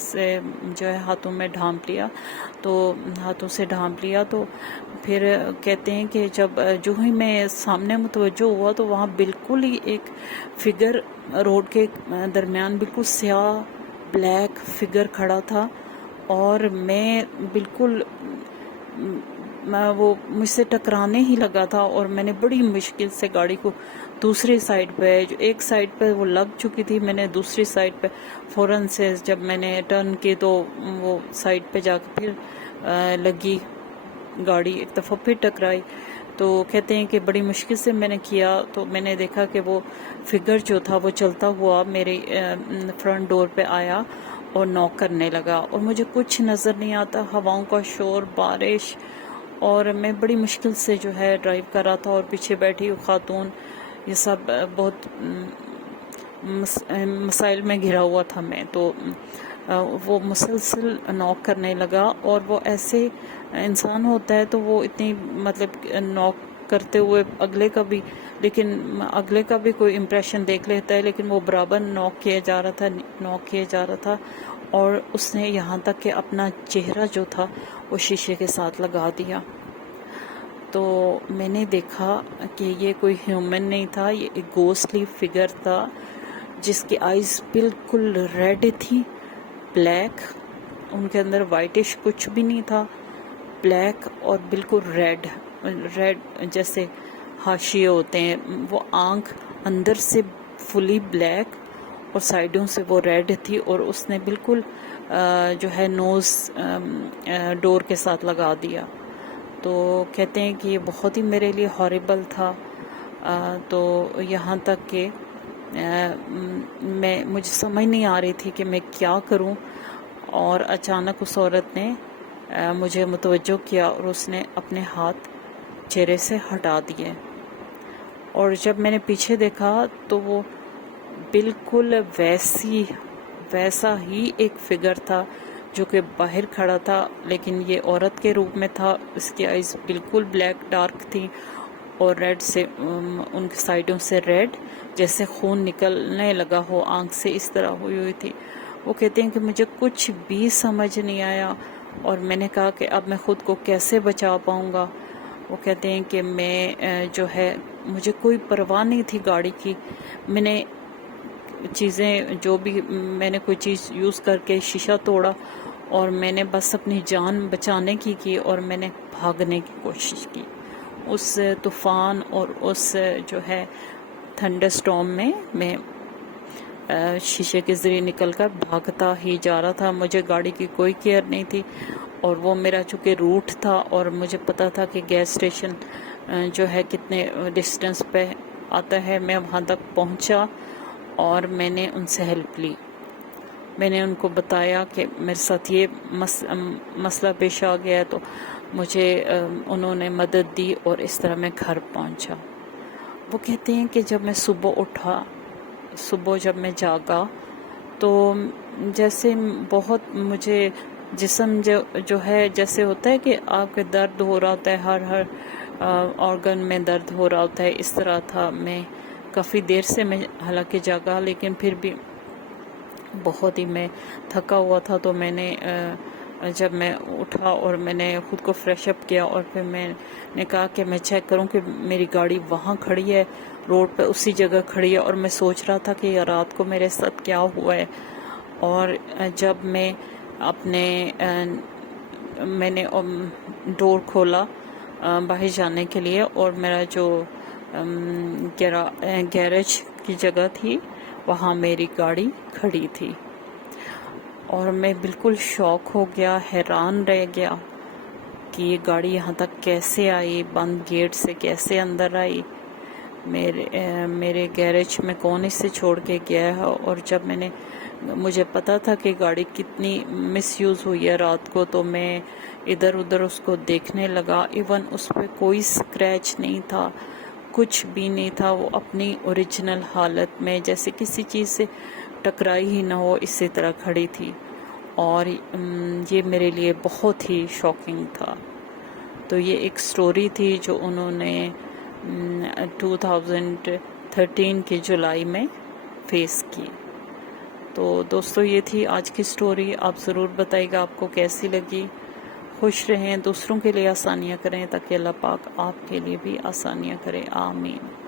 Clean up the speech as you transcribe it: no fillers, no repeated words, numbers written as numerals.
سے جو ہے ہاتھوں میں ڈھانپ لیا، تو ہاتھوں سے ڈھانپ لیا، تو پھر کہتے ہیں کہ جب جو ہی میں سامنے متوجہ ہوا تو وہاں بالکل ہی ایک فگر روڈ کے درمیان بالکل سیاہ بلیک فگر کھڑا تھا، اور میں بالکل وہ مجھ سے ٹکرانے ہی لگا تھا، اور میں نے بڑی مشکل سے گاڑی کو دوسری سائڈ پہ، جو ایک سائڈ پہ وہ لگ چکی تھی، میں نے دوسری سائڈ پہ فوراً سے جب میں نے ٹرن کی تو وہ سائڈ پہ جا کے پھر لگی گاڑی، ایک دفعہ پھر ٹکرائی۔ تو کہتے ہیں کہ بڑی مشکل سے میں نے کیا، تو میں نے دیکھا کہ وہ فگر جو تھا وہ چلتا ہوا میرے فرنٹ ڈور پہ آیا اور ناک کرنے لگا، اور مجھے کچھ نظر نہیں آتا، ہواؤں کا شور، بارش، اور میں بڑی مشکل سے جو ہے ڈرائیو کر رہا تھا، اور پیچھے بیٹھی ہوئی خاتون، یہ سب بہت مسائل میں گھرا ہوا تھا میں، تو وہ مسلسل ناک کرنے لگا، اور وہ ایسے انسان ہوتا ہے تو وہ اتنی مطلب ناک کرتے ہوئے اگلے کا بھی کوئی امپریشن دیکھ لیتا ہے، لیکن وہ برابر ناک کیا جا رہا تھا، اور اس نے یہاں تک کہ اپنا چہرہ جو تھا وہ شیشے کے ساتھ لگا دیا۔ تو میں نے دیکھا کہ یہ کوئی ہیومن نہیں تھا، یہ ایک گوسٹلی فگر تھا، جس کی آئیز بالکل ریڈ تھی، بلیک، ان کے اندر وائٹش کچھ بھی نہیں تھا، بلیک اور بالکل ریڈ جیسے حاشیے ہوتے ہیں، وہ آنکھ اندر سے فلی بلیک اور سائیڈوں سے وہ ریڈ تھی، اور اس نے بالکل جو ہے نوز ڈور کے ساتھ لگا دیا۔ تو کہتے ہیں کہ یہ بہت ہی میرے لیے ہاریبل تھا، تو یہاں تک کہ مجھے سمجھ نہیں آ رہی تھی کہ میں کیا کروں، اور اچانک اس عورت نے مجھے متوجہ کیا، اور اس نے اپنے ہاتھ چہرے سے ہٹا دیے، اور جب میں نے پیچھے دیکھا تو وہ بالکل ویسا ہی ایک فگر تھا جو کہ باہر کھڑا تھا، لیکن یہ عورت کے روپ میں تھا، اس کی آئیز بالکل بلیک ڈارک تھی، اور ریڈ سے ان کی سائیڈوں سے ریڈ جیسے خون نکلنے لگا ہو آنکھ سے، اس طرح ہوئی تھی۔ وہ کہتے ہیں کہ مجھے کچھ بھی سمجھ نہیں آیا، اور میں نے کہا کہ اب میں خود کو کیسے بچا پاؤں گا۔ وہ کہتے ہیں کہ میں جو ہے مجھے کوئی پرواہ نہیں تھی گاڑی کی، میں نے میں نے کوئی چیز یوز کر کے شیشہ توڑا، اور میں نے بس اپنی جان بچانے کی اور میں نے بھاگنے کی کوشش کی اس طوفان اور اس جو ہے تھنڈر سٹارم میں شیشے کے ذریعے نکل کر بھاگتا ہی جا رہا تھا۔ مجھے گاڑی کی کوئی کیئر نہیں تھی، اور وہ میرا چونکہ روٹ تھا، اور مجھے پتا تھا کہ گیس اسٹیشن جو ہے کتنے ڈسٹنس پہ آتا ہے۔ میں وہاں تک پہنچا، اور میں نے ان سے ہیلپ لی، میں نے ان کو بتایا کہ میرے ساتھ یہ مسئلہ پیش آ گیا ہے، تو مجھے انہوں نے مدد دی، اور اس طرح میں گھر پہنچا۔ وہ کہتے ہیں کہ جب میں صبح جب میں جاگا تو جیسے بہت مجھے جسم جو ہے جیسے ہوتا ہے کہ آپ کے درد ہو رہا ہوتا ہے، ہر آرگن میں درد ہو رہا ہوتا ہے، اس طرح تھا۔ میں کافی دیر سے میں حالانکہ جاگا، لیکن پھر بھی بہت ہی میں تھکا ہوا تھا، تو میں نے جب میں اٹھا اور میں نے خود کو فریش اپ کیا، اور پھر میں نے کہا کہ میں چیک کروں کہ میری گاڑی وہاں کھڑی ہے، روڈ پہ اسی جگہ کھڑی ہے، اور میں سوچ رہا تھا کہ رات کو میرے ساتھ کیا ہوا ہے۔ اور جب میں میں نے ڈور کھولا باہر جانے کے لیے، اور میرا جو گیرج کی جگہ تھی وہاں میری گاڑی کھڑی تھی، اور میں بالکل شاک ہو گیا، حیران رہ گیا کہ یہ گاڑی یہاں تک کیسے آئی، بند گیٹ سے کیسے اندر آئی، میرے گیرج میں کون اسے چھوڑ کے گیا ہے۔ اور جب مجھے پتا تھا کہ گاڑی کتنی مس یوز ہوئی ہے رات کو، تو میں ادھر ادھر اس کو دیکھنے لگا، ایون اس پہ کوئی سکریچ نہیں تھا، کچھ بھی نہیں تھا، وہ اپنی اوریجنل حالت میں جیسے کسی چیز سے ٹکرائی ہی نہ ہو اسی طرح کھڑی تھی، اور یہ میرے لیے بہت ہی شاکنگ تھا۔ تو یہ ایک سٹوری تھی جو انہوں نے 2013 کے جولائی میں فیس کی۔ تو دوستو یہ تھی آج کی سٹوری. آپ ضرور بتائیے گا آپ کو کیسی لگی. خوش رہیں، دوسروں کے لیے آسانیاں کریں تاکہ اللہ پاک آپ کے لیے بھی آسانیاں کرے. آمین.